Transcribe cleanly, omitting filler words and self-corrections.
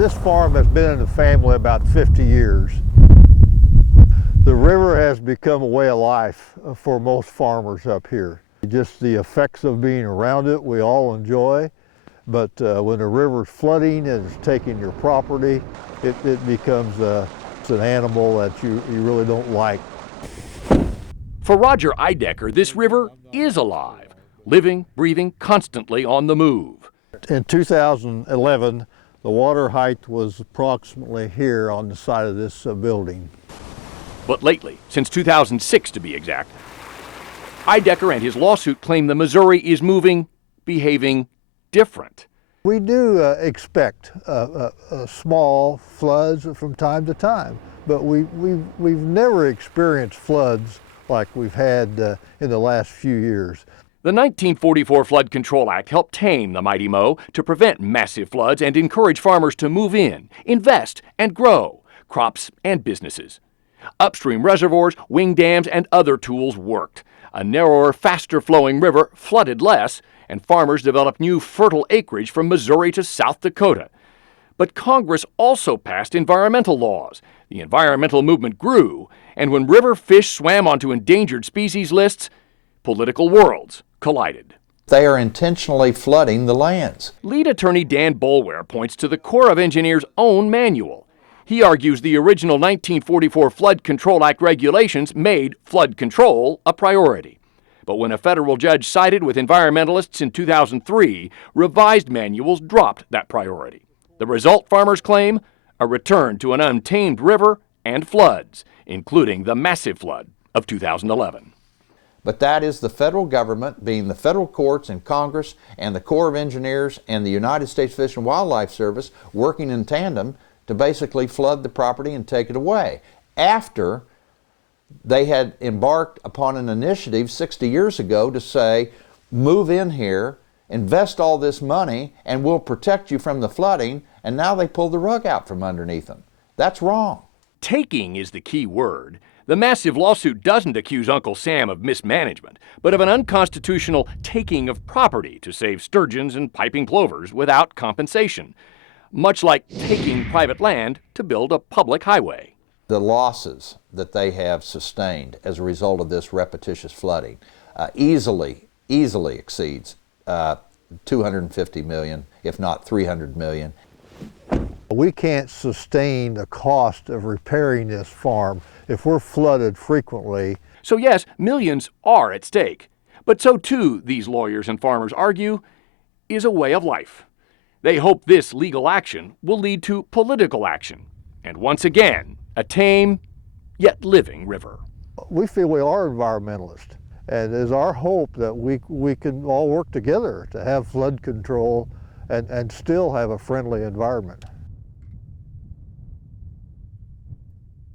This farm has been in the family about 50 years. The river has become a way of life for most farmers up here. Just the effects of being around it we all enjoy, but when the river's flooding and it's taking your property, it becomes an animal that you really don't like. For Roger Eidecker, this river is alive, living, breathing, constantly on the move. In 2011, the water height was approximately here on the side of this building. But lately, since 2006 to be exact, Eidecker and his lawsuit claim the Missouri is moving, behaving different. We do expect small floods from time to time, but we've never experienced floods like we've had in the last few years. The 1944 Flood Control Act helped tame the mighty Mo to prevent massive floods and encourage farmers to move in, invest, and grow crops and businesses. Upstream reservoirs, wing dams, and other tools worked. A narrower, faster-flowing river flooded less, and farmers developed new fertile acreage from Missouri to South Dakota. But Congress also passed environmental laws. The environmental movement grew, and when river fish swam onto endangered species lists, political worlds collided. They are intentionally flooding the lands. Lead attorney Dan Boulware points to the Corps of Engineers' own manual. He argues the original 1944 Flood Control Act regulations made flood control a priority. But when a federal judge sided with environmentalists in 2003, revised manuals dropped that priority. The result, farmers claim, a return to an untamed river and floods, including the massive flood of 2011. But that is the federal government, being the federal courts and Congress and the Corps of Engineers and the United States Fish and Wildlife Service working in tandem to basically flood the property and take it away, after they had embarked upon an initiative 60 years ago to say, move in here, invest all this money, and we'll protect you from the flooding, and now they pull the rug out from underneath them. That's wrong. Taking is the key word. The massive lawsuit doesn't accuse Uncle Sam of mismanagement, but of an unconstitutional taking of property to save sturgeons and piping plovers without compensation, much like taking private land to build a public highway. The losses that they have sustained as a result of this repetitious flooding easily exceeds $250 million, if not $300 million. We can't sustain the cost of repairing this farm if we're flooded frequently. So yes, millions are at stake. But so too, these lawyers and farmers argue, is a way of life. They hope this legal action will lead to political action. And once again, a tame, yet living river. We feel we are environmentalists. And it is our hope that we can all work together to have flood control and still have a friendly environment.